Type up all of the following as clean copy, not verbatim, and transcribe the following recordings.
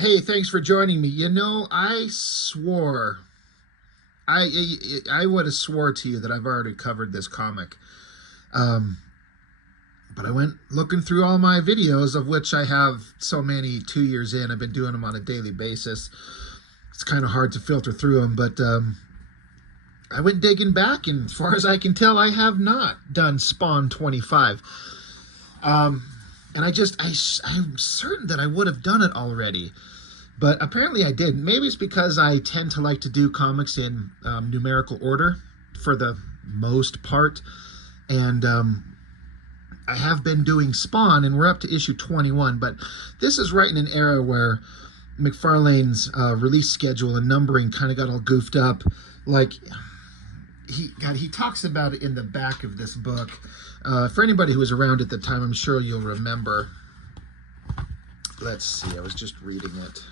Hey, thanks for joining me. You know, I swore, I would have swore to you that I've already covered this comic. Um, but I went looking through all my videos, of which I have so many 2 years in. I've been doing them on a daily basis. It's kind of hard to filter through them, but I went digging back, and as far as I can tell, I have not done Spawn 25. Um, and I'm certain that I would have done it already. But apparently I didn't. Maybe it's because I tend to like to do comics in numerical order for the most part. And I have been doing Spawn, and we're up to issue 21. But this is right in an era where McFarlane's release schedule and numbering kind of got all goofed up. Like, he talks about it in the back of this book. For anybody who was around at the time, I'm sure you'll remember. Let's see, I was just reading it.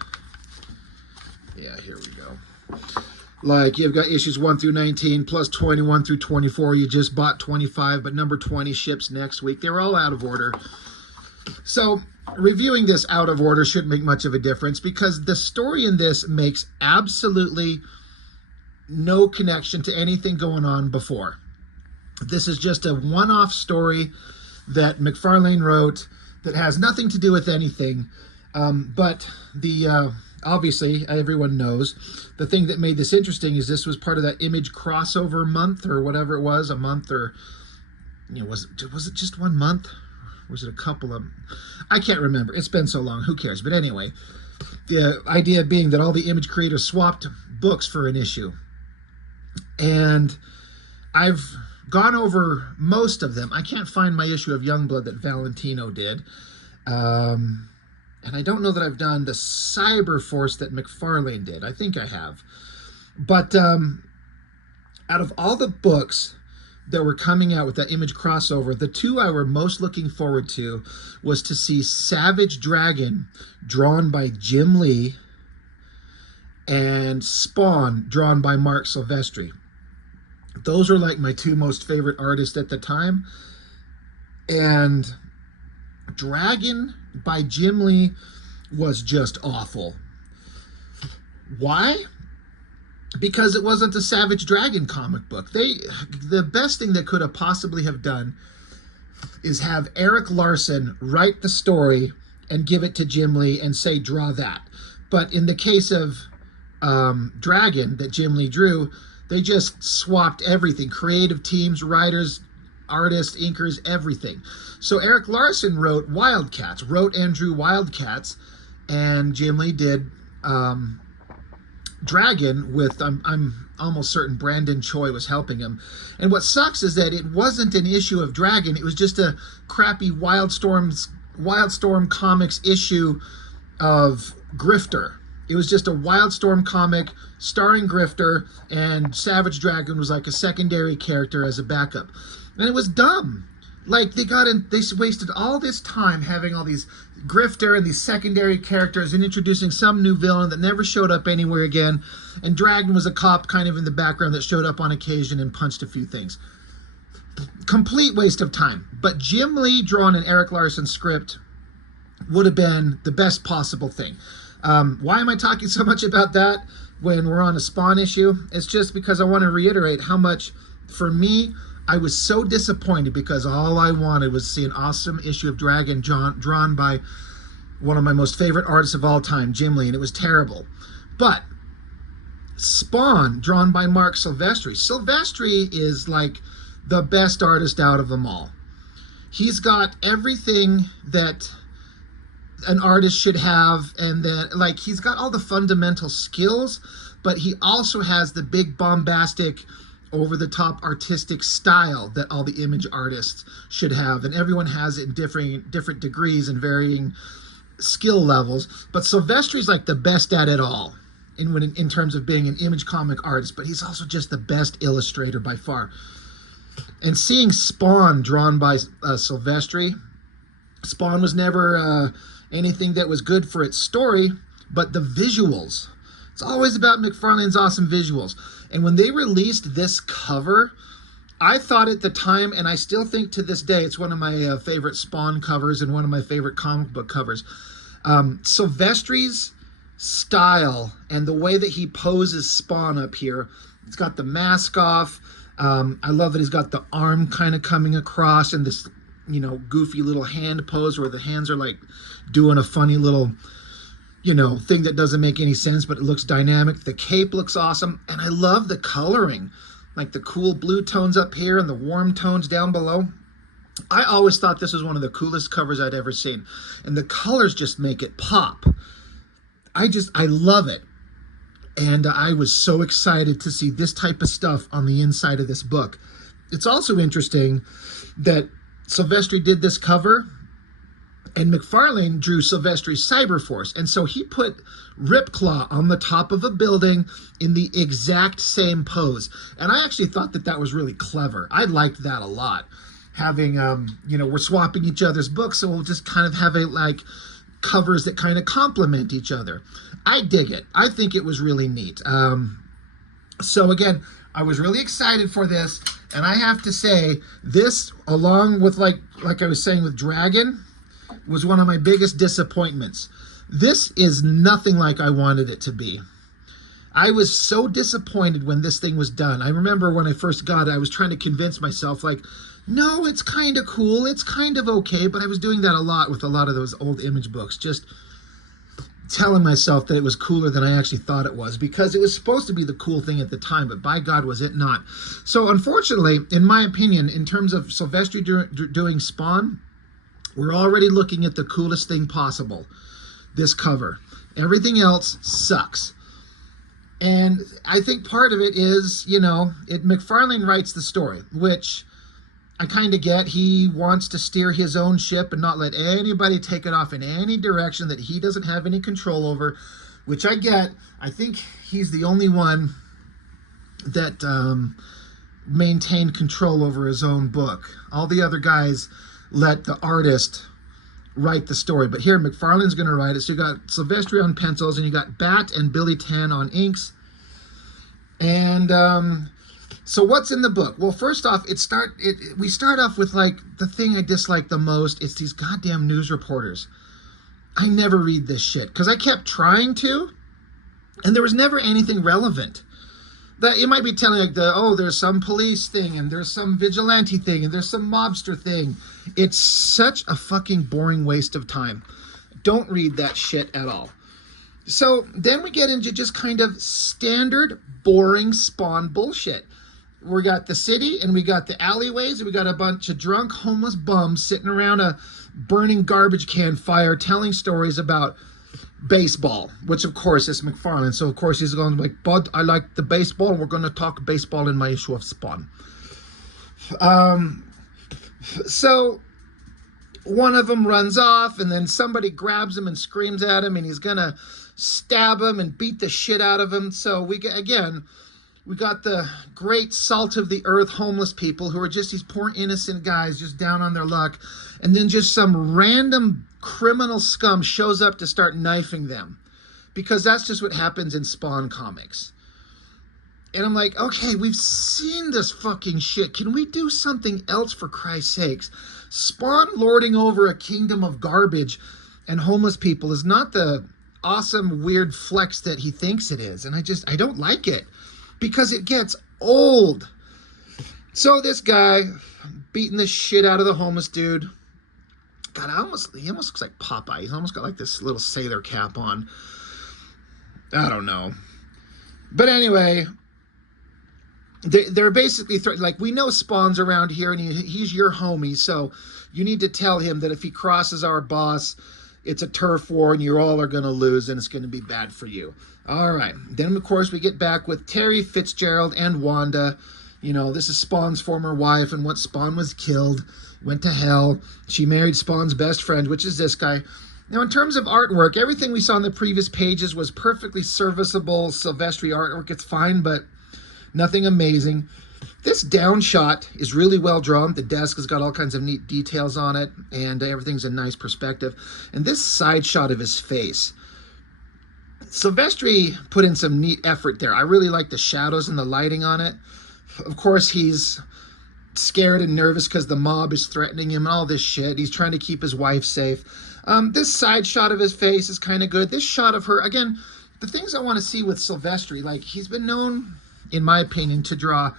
Yeah, here we go. Like, you've got issues 1 through 19, plus 21 through 24. You just bought 25, but number 20 ships next week. They were all out of order. So, reviewing this out of order shouldn't make much of a difference, because the story in this makes absolutely no connection to anything going on before. This is just a one-off story that McFarlane wrote that has nothing to do with anything. But the obviously, everyone knows, the thing that made this interesting is this was part of that Image crossover month, or whatever it was, a month, or, you know, was it just 1 month? Was it a couple of, I can't remember. It's been so long, who cares? But anyway, the idea being that all the Image creators swapped books for an issue. And I've gone over most of them. I can't find my issue of Youngblood that Valentino did. And I don't know that I've done the Cyber Force that McFarlane did. I think I have. But out of all the books that were coming out with that Image crossover, the two I were most looking forward to was to see Savage Dragon, drawn by Jim Lee, and Spawn, drawn by Marc Silvestri. Those are like my two most favorite artists at the time. And Dragon by Jim Lee was just awful. Why? Because it wasn't a Savage Dragon comic book. The best thing they could have possibly have done is have Erik Larsen write the story and give it to Jim Lee and say, draw that. But in the case of Dragon that Jim Lee drew, they just swapped everything. Creative teams, writers, artists, inkers, everything. So Erik Larsen wrote Wildcats, wrote and drew Wildcats, and Jim Lee did Dragon with, I'm almost certain Brandon Choi was helping him. And what sucks is that it wasn't an issue of Dragon, it was just a crappy Wildstorm Comics issue of Grifter. It was just a Wildstorm comic starring Grifter, and Savage Dragon was like a secondary character as a backup. And it was dumb. Like, they wasted all this time having all these Grifter and these secondary characters and introducing some new villain that never showed up anywhere again. And Dragon was a cop kind of in the background that showed up on occasion and punched a few things. Complete waste of time. But Jim Lee drawn an Erik Larsen script would have been the best possible thing. Why am I talking so much about that when we're on a Spawn issue? It's just because I want to reiterate how much, for me, I was so disappointed, because all I wanted was to see an awesome issue of Dragon drawn by one of my most favorite artists of all time, Jim Lee, and it was terrible. But Spawn, drawn by Marc Silvestri. Silvestri is like the best artist out of them all. He's got everything that an artist should have, and then, like, he's got all the fundamental skills, but he also has the big bombastic, over-the-top artistic style that all the Image artists should have, and everyone has it in different degrees and varying skill levels. But Silvestri's like the best at it all in terms of being an Image comic artist, but he's also just the best illustrator by far. And seeing Spawn drawn by Silvestri, Spawn was never anything that was good for its story, but the visuals. It's always about McFarlane's awesome visuals. And when they released this cover, I thought at the time, and I still think to this day, it's one of my favorite Spawn covers and one of my favorite comic book covers. Silvestri's style and the way that he poses Spawn up here. He's got the mask off. I love that he's got the arm kind of coming across in this, you know, goofy little hand pose where the hands are like doing a funny little, you know, thing that doesn't make any sense, but it looks dynamic. The cape looks awesome. And I love the coloring, like the cool blue tones up here and the warm tones down below. I always thought this was one of the coolest covers I'd ever seen. And the colors just make it pop. I love it. And I was so excited to see this type of stuff on the inside of this book. It's also interesting that Silvestri did this cover and McFarlane drew Silvestri's Cyberforce. And so he put Ripclaw on the top of a building in the exact same pose. And I actually thought that that was really clever. I liked that a lot. Having, you know, we're swapping each other's books, so we'll just kind of have like covers that kind of complement each other. I dig it. I think it was really neat. So again, I was really excited for this, and I have to say, this, along with like I was saying with Dragon, was one of my biggest disappointments. This is nothing like I wanted it to be. I was so disappointed when this thing was done. I remember when I first got it, I was trying to convince myself, like, no, it's kind of cool, it's kind of okay, but I was doing that a lot with a lot of those old Image books, just telling myself that it was cooler than I actually thought it was, because it was supposed to be the cool thing at the time, but by God, was it not. So unfortunately, in my opinion, in terms of Silvestri doing Spawn, we're already looking at the coolest thing possible, this cover. Everything else sucks. And I think part of it is, you know, McFarlane writes the story, which I kind of get. He wants to steer his own ship and not let anybody take it off in any direction that he doesn't have any control over, which I get. I think he's the only one that maintained control over his own book. All the other guys let the artist write the story. But here, McFarlane's going to write it. So you got Silvestri on pencils, and you got Bat and Billy Tan on inks. And so what's in the book? Well, first off, we start off with like the thing I dislike the most. It's these goddamn news reporters. I never read this shit because I kept trying to, and there was never anything relevant. That you might be telling like there's some police thing, and there's some vigilante thing, and there's some mobster thing. It's such a fucking boring waste of time. Don't read that shit at all. So then we get into just kind of standard, boring Spawn bullshit. We got the city, and we got the alleyways, and we got a bunch of drunk, homeless bums sitting around a burning garbage can fire telling stories about baseball, which of course is McFarlane. So of course he's going like, but I like the baseball, and we're going to talk baseball in my issue of Spawn. So one of them runs off, and then somebody grabs him and screams at him, and he's going to stab him and beat the shit out of him. So we got the great salt of the earth homeless people who are just these poor innocent guys just down on their luck. And then just some random criminal scum shows up to start knifing them. Because that's just what happens in Spawn comics. And I'm like, okay, we've seen this fucking shit. Can we do something else, for Christ's sakes? Spawn lording over a kingdom of garbage and homeless people is not the awesome, weird flex that he thinks it is. And I don't like it. Because it gets old. So this guy beating the shit out of the homeless dude. God, he almost looks like Popeye. He's almost got like this little sailor cap on. I don't know. But anyway, they're basically like, we know Spawn's around here, and he's your homie, so you need to tell him that if he crosses our boss, it's a turf war, and you all are going to lose, and it's going to be bad for you. All right. Then, of course, we get back with Terry Fitzgerald and Wanda. You know, this is Spawn's former wife, and once Spawn was killed, went to hell. She married Spawn's best friend, which is this guy. Now, in terms of artwork, everything we saw in the previous pages was perfectly serviceable Silvestri artwork. It's fine, but nothing amazing. This down shot is really well drawn. The desk has got all kinds of neat details on it, and everything's in nice perspective. And this side shot of his face, Silvestri put in some neat effort there. I really like the shadows and the lighting on it. Of course, he's scared and nervous because the mob is threatening him and all this shit. He's trying to keep his wife safe. This side shot of his face is kind of good. This shot of her, again, the things I want to see with Silvestri, like he's been known, in my opinion, to draw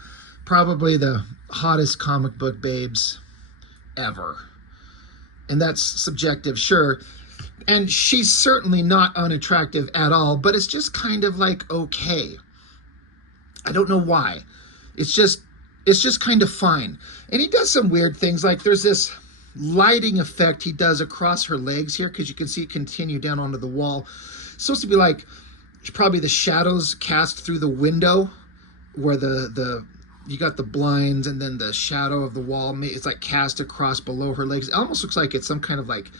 probably the hottest comic book babes ever. And that's subjective, sure. And she's certainly not unattractive at all, but it's just kind of like okay. I don't know why. It's just kind of fine. And he does some weird things, like there's this lighting effect he does across her legs here, because you can see it continue down onto the wall. It's supposed to be like probably the shadows cast through the window, where you got the blinds and then the shadow of the wall, it's like cast across below her legs. It almost looks like it's some kind of like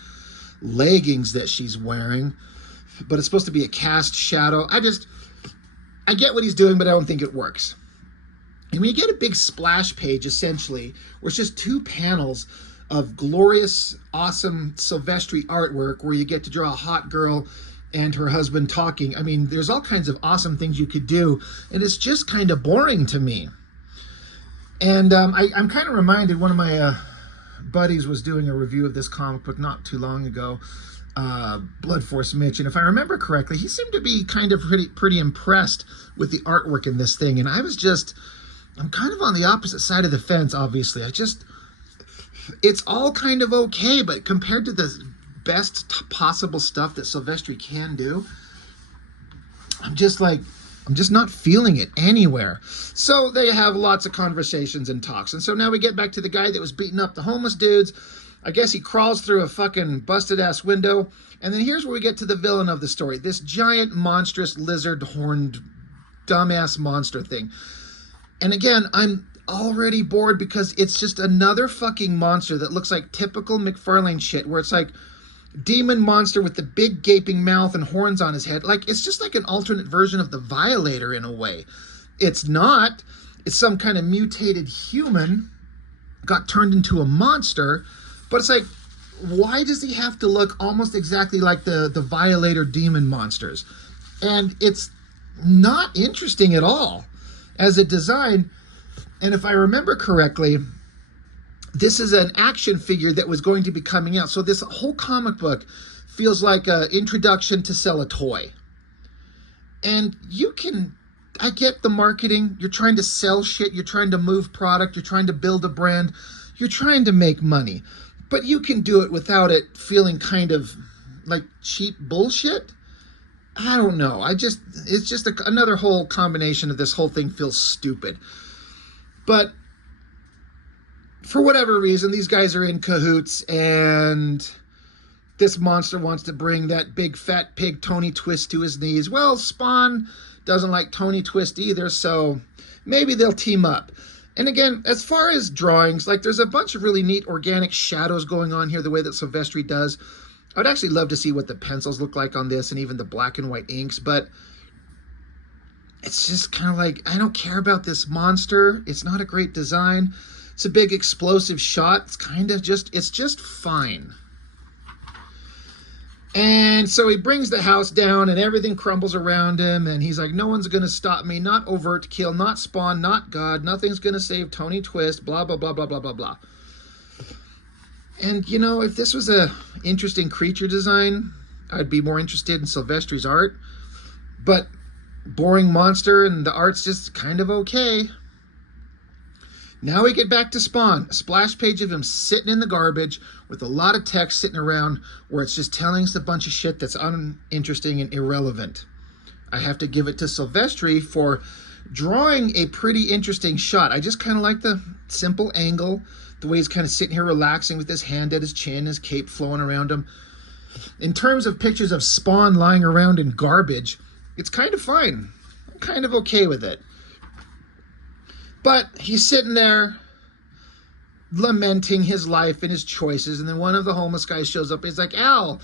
leggings that she's wearing, but it's supposed to be a cast shadow. I get what he's doing, but I don't think it works. And when you get a big splash page, essentially, where it's just 2 panels of glorious, awesome Silvestri artwork where you get to draw a hot girl and her husband talking. I mean, there's all kinds of awesome things you could do, and it's just kind of boring to me. And I'm kind of reminded, one of my buddies was doing a review of this comic book not too long ago, Blood Force Mitch, and if I remember correctly, he seemed to be kind of pretty impressed with the artwork in this thing, and I'm kind of on the opposite side of the fence, obviously. It's all kind of okay, but compared to the best possible stuff that Silvestri can do, I'm just not feeling it anywhere. So they have lots of conversations and talks. And so now we get back to the guy that was beating up the homeless dudes. I guess he crawls through a fucking busted-ass window. And then here's where we get to the villain of the story. This giant, monstrous, lizard-horned, dumbass monster thing. And again, I'm already bored because it's just another fucking monster that looks like typical McFarlane shit, where it's like demon monster with the big gaping mouth and horns on his head. Like, it's just like an alternate version of the Violator in a way. It's not. It's some kind of mutated human got turned into a monster. But it's like, why does he have to look almost exactly like the Violator demon monsters? And it's not interesting at all as a design. And if I remember correctly, this is an action figure that was going to be coming out. So this whole comic book feels like an introduction to sell a toy. And I get the marketing. You're trying to sell shit. You're trying to move product. You're trying to build a brand. You're trying to make money. But you can do it without it feeling kind of like cheap bullshit. I don't know. It's just another whole combination of this whole thing feels stupid. But for whatever reason, these guys are in cahoots, and this monster wants to bring that big fat pig Tony Twist to his knees. Well, Spawn doesn't like Tony Twist either, so maybe they'll team up. And again, as far as drawings, like there's a bunch of really neat organic shadows going on here, the way that Silvestri does. I would actually love to see what the pencils look like on this and even the black and white inks, but it's just kind of like, I don't care about this monster. It's not a great design. It's a big explosive shot. It's just fine. And so he brings the house down and everything crumbles around him. And he's like, no one's going to stop me. Not overt kill, not Spawn, not God. Nothing's going to save Tony Twist, blah, blah, blah, blah, blah, blah, blah. And, you know, if this was a interesting creature design, I'd be more interested in Silvestri's art. But boring monster and the art's just kind of okay. Now we get back to Spawn, a splash page of him sitting in the garbage with a lot of text sitting around where it's just telling us a bunch of shit that's uninteresting and irrelevant. I have to give it to Silvestri for drawing a pretty interesting shot. I just kind of like the simple angle, the way he's kind of sitting here relaxing with his hand at his chin, his cape flowing around him. In terms of pictures of Spawn lying around in garbage, it's kind of fine. I'm kind of okay with it. But he's sitting there lamenting his life and his choices, and then one of the homeless guys shows up. He's like, Al,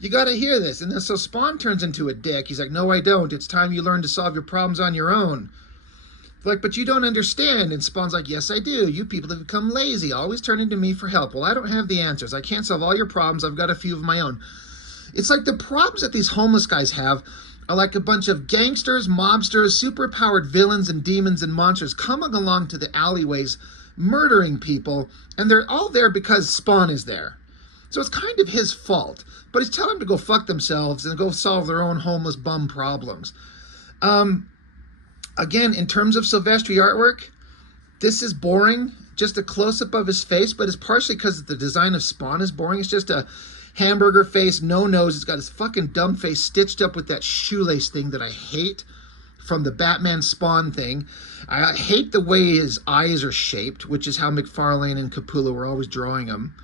you got to hear this. And then so Spawn turns into a dick. He's like, no, I don't. It's time you learn to solve your problems on your own. Like, but you don't understand. And Spawn's like, yes, I do. You people have become lazy, always turning to me for help. Well, I don't have the answers. I can't solve all your problems. I've got a few of my own. It's like the problems that these homeless guys have are like a bunch of gangsters, mobsters, superpowered villains and demons and monsters coming along to the alleyways, murdering people, and they're all there because Spawn is there. So it's kind of his fault. But he's telling them to go fuck themselves and go solve their own homeless bum problems. Again, in terms of Silvestri artwork, this is boring. Just a close-up of his face, but it's partially because the design of Spawn is boring. It's just a hamburger face, no nose. It's got his fucking dumb face stitched up with that shoelace thing that I hate from the Batman Spawn thing. I hate the way his eyes are shaped, which is how McFarlane and Capullo were always drawing him.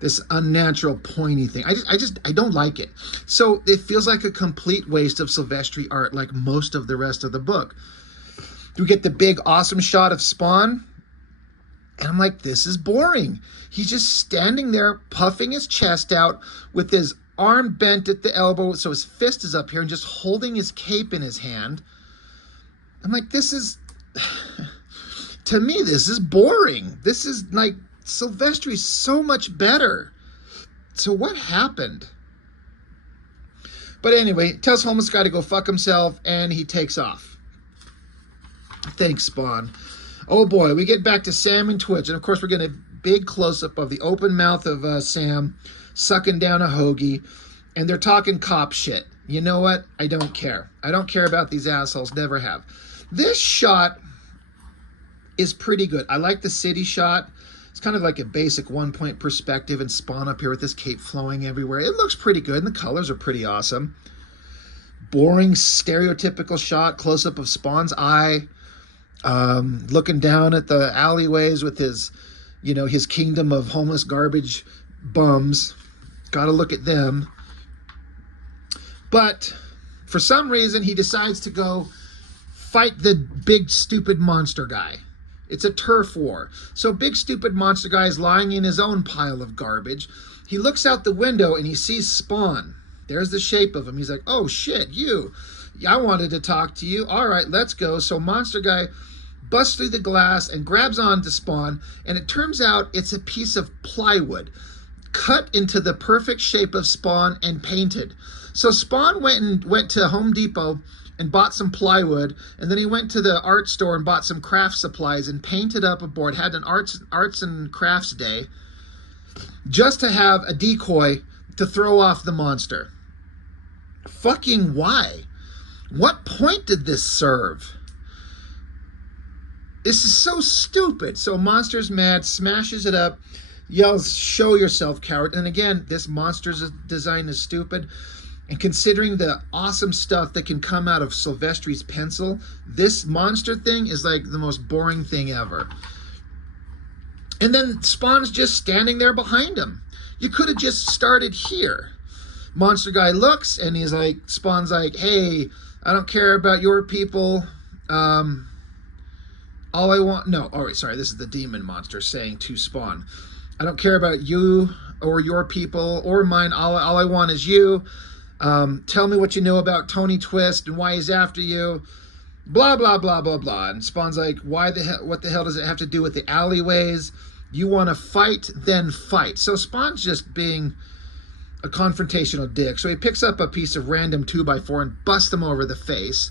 This unnatural pointy thing. I don't like it. So it feels like a complete waste of Silvestri art, like most of the rest of the book. We get the big awesome shot of Spawn, and I'm like, this is boring. He's just standing there puffing his chest out with his arm bent at the elbow, so his fist is up here, and just holding his cape in his hand. I'm like, this is, to me, this is boring. This is like, Silvestri's so much better. So what happened? But anyway, tells homeless guy to go fuck himself, and he takes off. Thanks, Spawn. Oh boy, we get back to Sam and Twitch, and of course we're getting a big close-up of the open mouth of Sam sucking down a hoagie, and they're talking cop shit. You know what? I don't care. I don't care about these assholes. Never have. This shot is pretty good. I like the city shot. It's kind of like a basic one-point perspective, and Spawn up here with this cape flowing everywhere. It looks pretty good, and the colors are pretty awesome. Boring, stereotypical shot, close-up of Spawn's eye, looking down at the alleyways with his, you know, his kingdom of homeless garbage bums. Gotta look at them. But for some reason, he decides to go fight the big, stupid monster guy. It's a turf war. So big, stupid monster guy is lying in his own pile of garbage. He looks out the window and he sees Spawn. There's the shape of him. He's like, oh shit, you. I wanted to talk to you. All right, let's go. So monster guy busts through the glass and grabs onto Spawn. And it turns out it's a piece of plywood cut into the perfect shape of Spawn and painted. So Spawn went to Home Depot and bought some plywood, and then he went to the art store and bought some craft supplies and painted up a board, had an arts and crafts day, just to have a decoy to throw off the monster. Fucking why? What point did this serve? This is so stupid. So monster's mad, smashes it up, yells, show yourself, coward. And again, this monster's design is stupid. And considering the awesome stuff that can come out of Silvestri's pencil, this monster thing is like the most boring thing ever. And then Spawn's just standing there behind him. You could have just started here. Monster guy looks and he's like, Spawn's like, hey, I don't care about your people. All I want, no, all right, sorry, this is the demon monster saying to Spawn, I don't care about you or your people or mine. All I want is you. Tell me what you know about Tony Twist and why he's after you. Blah, blah, blah, blah, blah. And Spawn's like, what the hell does it have to do with the alleyways? You want to fight, then fight. So Spawn's just being a confrontational dick. So he picks up a piece of random 2x4 and busts him over the face.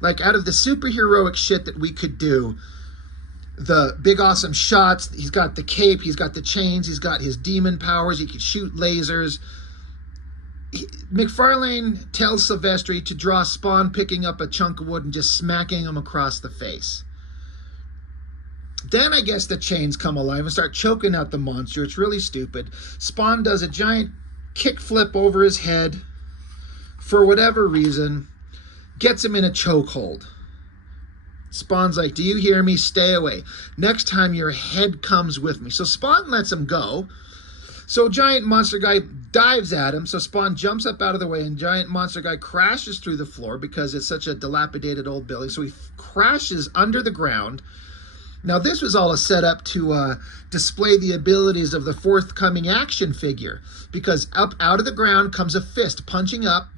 Like, out of the superheroic shit that we could do, the big awesome shots, he's got the cape, he's got the chains, he's got his demon powers, he can shoot lasers. McFarlane tells Silvestri to draw Spawn picking up a chunk of wood and just smacking him across the face. Then I guess the chains come alive and start choking out the monster. It's really stupid. Spawn does a giant kickflip over his head for whatever reason, gets him in a chokehold. Spawn's like, do you hear me? Stay away. Next time your head comes with me. So Spawn lets him go. So giant monster guy dives at him. So Spawn jumps up out of the way and giant monster guy crashes through the floor because it's such a dilapidated old building. So he crashes under the ground. Now this was all a setup to display the abilities of the forthcoming action figure, because up out of the ground comes a fist punching up,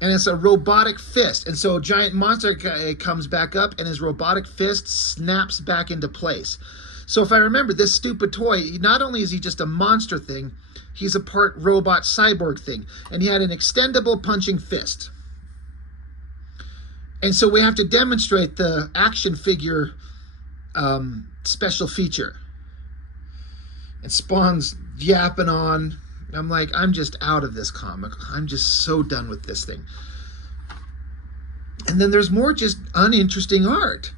and it's a robotic fist. And so giant monster guy comes back up and his robotic fist snaps back into place. So if I remember, this stupid toy, not only is he just a monster thing, he's a part robot cyborg thing. And he had an extendable punching fist. And so we have to demonstrate the action figure special feature. And Spawn's yapping on. I'm like, I'm just out of this comic. I'm just so done with this thing. And then there's more just uninteresting art.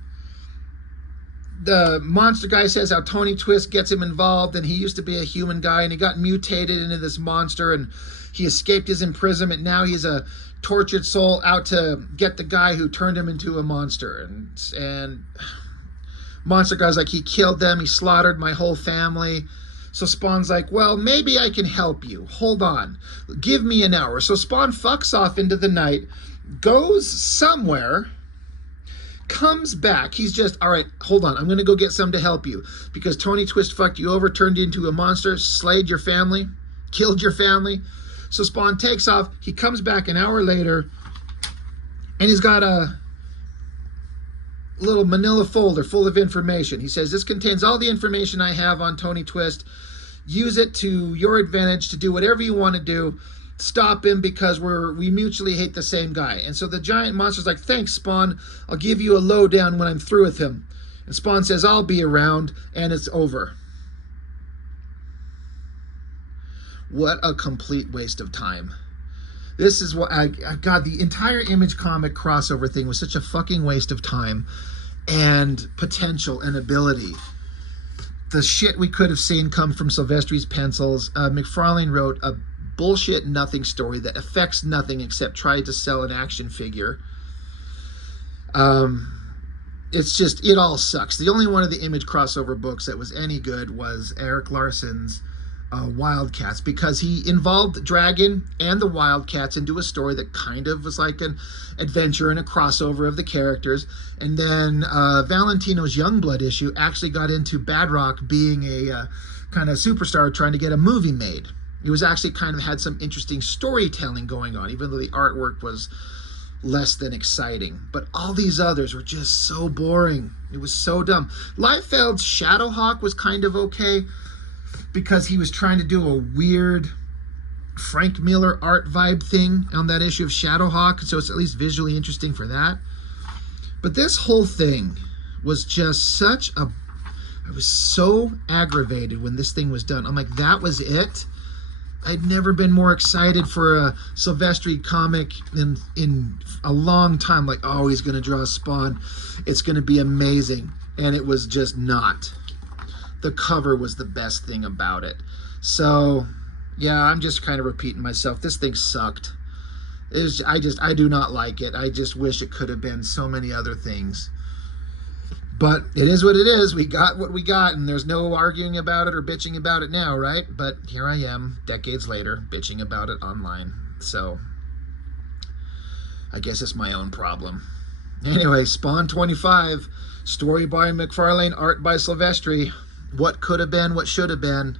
The monster guy says how Tony Twist gets him involved, and he used to be a human guy, and he got mutated into this monster, and he escaped his imprisonment. Now he's a tortured soul out to get the guy who turned him into a monster. And monster guy's like, he killed them, he slaughtered my whole family. So Spawn's like, well, maybe I can help you. Hold on. Give me an hour. So Spawn fucks off into the night, goes somewhere, comes back. He's just, all right, hold on. I'm going to go get some to help you. Because Tony Twist fucked you over, turned you into a monster, slayed your family, killed your family. So Spawn takes off. He comes back an hour later, and he's got a little manila folder full of information. He says, this contains all the information I have on Tony Twist. Use it to your advantage to do whatever you want to do. Stop him because we mutually hate the same guy. And so the giant monster's like, thanks, Spawn. I'll give you a lowdown when I'm through with him. And Spawn says, I'll be around, and it's over. What a complete waste of time. This is what God, the entire Image comic crossover thing was such a fucking waste of time and potential and ability. The shit we could have seen come from Silvestri's pencils. McFarlane wrote a bullshit nothing story that affects nothing except try to sell an action figure. It's just, it all sucks. The only one of the Image crossover books that was any good was Eric Larson's Wildcats, because he involved Dragon and the Wildcats into a story that kind of was like an adventure and a crossover of the characters. And then Valentino's Youngblood issue actually got into Badrock being a kind of superstar trying to get a movie made. It was actually kind of had some interesting storytelling going on, even though the artwork was less than exciting. But all these others were just so boring. It was so dumb. Liefeld's Shadowhawk was kind of okay, because he was trying to do a weird Frank Miller art vibe thing on that issue of Shadowhawk, so it's at least visually interesting for that. But this whole thing was just such a... I was so aggravated when this thing was done. I'm like, that was it? I'd never been more excited for a Silvestri comic in a long time. Like, oh, he's going to draw Spawn. It's going to be amazing. And it was just not. The cover was the best thing about it. So, yeah, I'm just kind of repeating myself. This thing sucked. I do not like it. I just wish it could have been so many other things. But it is what it is. We got what we got, and there's no arguing about it or bitching about it now, right? But here I am, decades later, bitching about it online. So, I guess it's my own problem. Anyway, Spawn 25, story by McFarlane, art by Silvestri. What could have been, what should have been.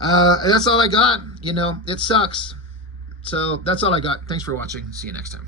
That's all I got. You know, it sucks. So that's all I got. Thanks for watching. See you next time.